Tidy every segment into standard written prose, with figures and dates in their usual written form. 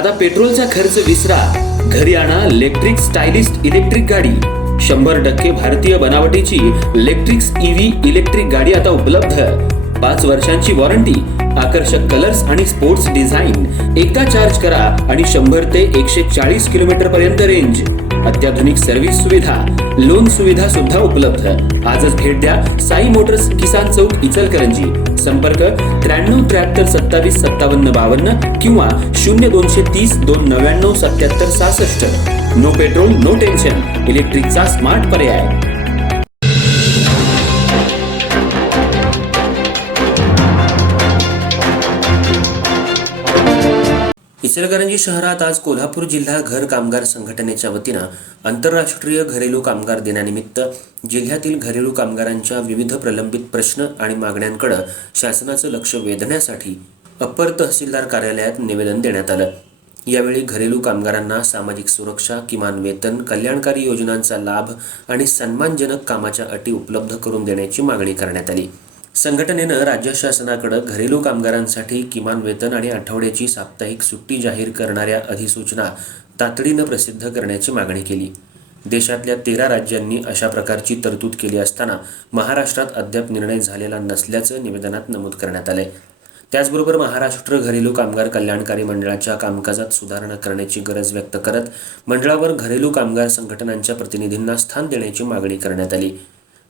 आता पेट्रोलचा खर्च विसरा, घरी आणा इलेक्ट्रिक स्टायलिस्ट इलेक्ट्रिक गाडी। 100% भारतीय बनावटीची इलेक्ट्रिक्स ईव्ही इलेक्ट्रिक गाडी आता उपलब्ध। 5 वर्षांची वॉरंटी, आकर्षक कलर्स आणि स्पोर्ट्स डिझाइन। एकदा चार्ज करा आणि 100 ते 140 किलोमीटर पर्यंत रेंज। अत्याधुनिक सर्व्हिस सुविधा, लोन सुविधा सुद्धा उपलब्ध। आजच भेट द्या साई मोटर्स, किसान चौक, इचलकरंजी। संपर्क 93 73 27 57 52 किंवा 0230 299 77 66। नो पेट्रोल नो टेन्शन, इलेक्ट्रिकचा स्मार्ट पर्याय। इचलकरंजी शहरात आज कोल्हापूर जिल्हा घर कामगार संघटनेच्या वतीनं आंतरराष्ट्रीय घरेलू कामगार दिनानिमित्त जिल्ह्यातील घरेलू कामगारांच्या विविध प्रलंबित प्रश्न आणि मागण्यांकडे शासनाचं लक्ष वेधण्यासाठी अप्पर तहसीलदार कार्यालयात निवेदन देण्यात आलं। यावेळी घरेलू कामगारांना सामाजिक सुरक्षा, किमान वेतन, कल्याणकारी योजनांचा लाभ आणि सन्मानजनक कामाच्या अटी उपलब्ध करून देण्याची मागणी करण्यात आली। संघटनेनं राज्य शासनाकडे घरेलू कामगारांसाठी किमान वेतन आणि आठवड्याची साप्ताहिक सुट्टी जाहीर करणाऱ्या अधिसूचना तातडीनं प्रसिद्ध करण्याची मागणी केली। देशातल्या 13 राज्यांनी अशा प्रकारची तरतूद केली असताना महाराष्ट्रात अद्याप निर्णय झालेला नसल्याचं निवेदनात नमूद करण्यात आलंय। त्याचबरोबर महाराष्ट्र घरेलू कामगार कल्याणकारी मंडळाच्या कामकाजात सुधारणा करण्याची गरज व्यक्त करत मंडळावर घरेलू कामगार संघटनांच्या प्रतिनिधींना स्थान देण्याची मागणी करण्यात आली।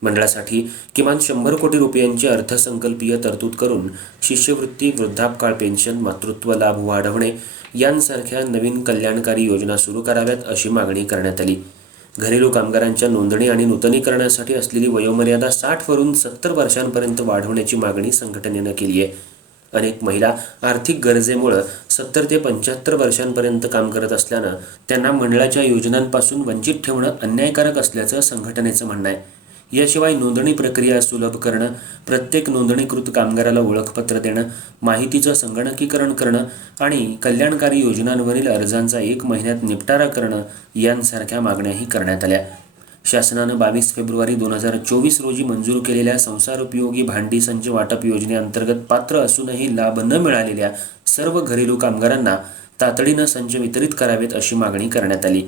मंडळासाठी किमान 100 कोटी रुपयांची अर्थसंकल्पीय तरतूद करून शिष्यवृत्ती, वृद्धापकाळ पेन्शन, मातृत्व लाभ वाढवणे यांसारख्या नवीन कल्याणकारी योजना सुरू कराव्यात अशी मागणी करण्यात आली। घरेलू कामगारांच्या नोंदणी आणि नूतनीकरणासाठी असलेली वयोमर्यादा 60 वरून 70 वर्षांपर्यंत वाढवण्याची मागणी संघटनेनं केली आहे। अनेक महिला आर्थिक गरजेमुळे 70 ते 75 वर्षांपर्यंत काम करत असल्यानं त्यांना मंडळाच्या योजनांपासून वंचित ठेवणं अन्यायकारक असल्याचं संघटनेचं म्हणणं आहे। याशिवाय नोंदणी प्रक्रिया सुलभ करणं, प्रत्येक नोंदणीकृत कामगाराला ओळखपत्र देणं, माहितीचं संगणकीकरण करणं आणि कल्याणकारी योजनांवरील अर्जांचा 1 महिन्यात निपटारा करणं यांसारख्या मागण्याही करण्यात आल्या। शासनानं 22 फेब्रुवारी 2024 रोजी मंजूर केलेल्या संसारोपयोगी भांडी संच वाटप योजनेअंतर्गत पात्र असूनही लाभ न मिळालेल्या सर्व घरेलू कामगारांना तातडीनं संच वितरित करावेत अशी मागणी करण्यात आली।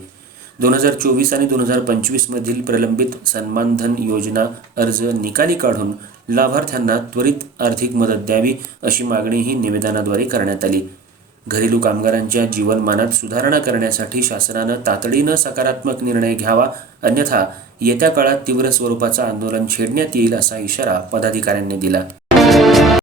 2024 आणि 2025 मधील प्रलंबित सन्मानधन योजना अर्ज निकाली काढून लाभार्थ्यांना त्वरित आर्थिक मदत द्यावी अशी मागणीही निवेदनाद्वारे करण्यात आली। घरेलू कामगारांच्या जीवनमानात सुधारणा करण्यासाठी शासनानं तातडीनं सकारात्मक निर्णय घ्यावा, अन्यथा येत्या काळात तीव्र स्वरूपाचं आंदोलन छेडण्यात येईल असा इशारा पदाधिकाऱ्यांनी दिला।